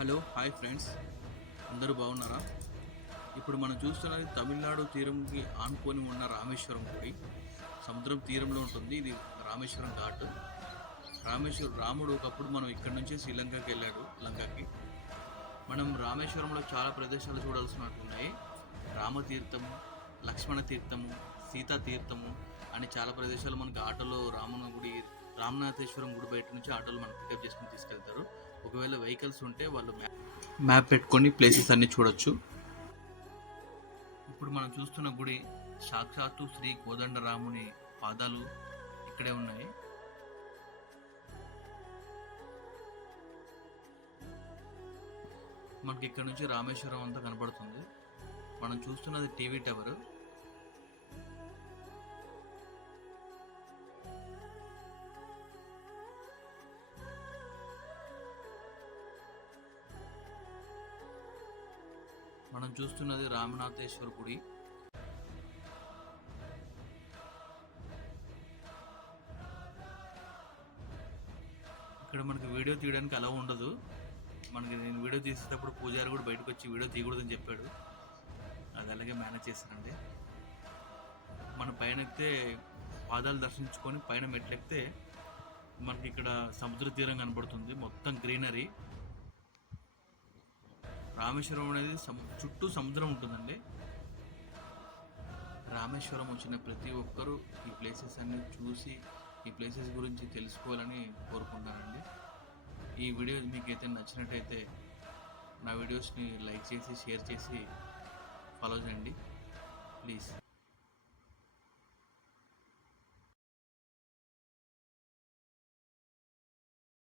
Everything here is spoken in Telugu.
హలో హాయ్ ఫ్రెండ్స్, అందరూ బాగున్నారా? ఇప్పుడు మనం చూస్తున్నది తమిళనాడు తీరంకి ఆనుకొని ఉన్న రామేశ్వరం గుడి. సముద్రం తీరంలో ఉంటుంది ఇది. రామేశ్వరం ఘాట్. రాముడు ఒకప్పుడు మనం ఇక్కడ నుంచి శ్రీలంకకి వెళ్ళాడు, లంకకి. మనం రామేశ్వరంలో చాలా ప్రదేశాలు చూడాల్సినట్టున్నాయి. రామతీర్థము, లక్ష్మణ తీర్థము, సీతా తీర్థము అని చాలా ప్రదేశాలు మనకి ఆటోలో రామనాథేశ్వరం గుడి బయట నుంచి ఆటోలు మనకు పికప్ చేసుకుని తీసుకెళ్తారు. ఒకవేళ వెహికల్స్ ఉంటే వాళ్ళు మ్యాప్ పెట్టుకొని ప్లేసెస్ అన్ని చూడొచ్చు. ఇప్పుడు మనం చూస్తున్న గుడి సాక్షాత్తు శ్రీ కోదండరాముని పాదాలు ఇక్కడే ఉన్నాయి. మనకి ఇక్కడ నుంచి రామేశ్వరం అంతా కనబడుతుంది. మనం చూస్తున్నది టీవీ టవర్. మనం చూస్తున్నది రామనాథేశ్వర గుడి. ఇక్కడ మనకి వీడియో తీయడానికి అలా ఉండదు. నేను వీడియో తీసేటప్పుడు పూజారి కూడా బయటకు వచ్చి వీడియో తీయకూడదని చెప్పాడు. అది అలాగే మేనేజ్ చేశానండి. మన పైన ఎక్కితే పాదాలు దర్శించుకొని పైన మెట్లెక్కితే మనకి ఇక్కడ సముద్ర తీరం కనబడుతుంది. మొత్తం గ్రీనరీ. రామేశ్వరం అనేది చుట్టూ సముద్రం ఉంటుందండి. రామేశ్వరం వచ్చిన ప్రతి ఒక్కరూ ఈ ప్లేసెస్ అన్ని చూసి ఈ ప్లేసెస్ గురించి తెలుసుకోవాలని కోరుకుంటానండి. ఈ వీడియో మీకైతే నచ్చినట్టయితే నా వీడియోస్ని లైక్ చేసి షేర్ చేసి ఫాలో చేయండి ప్లీజ్.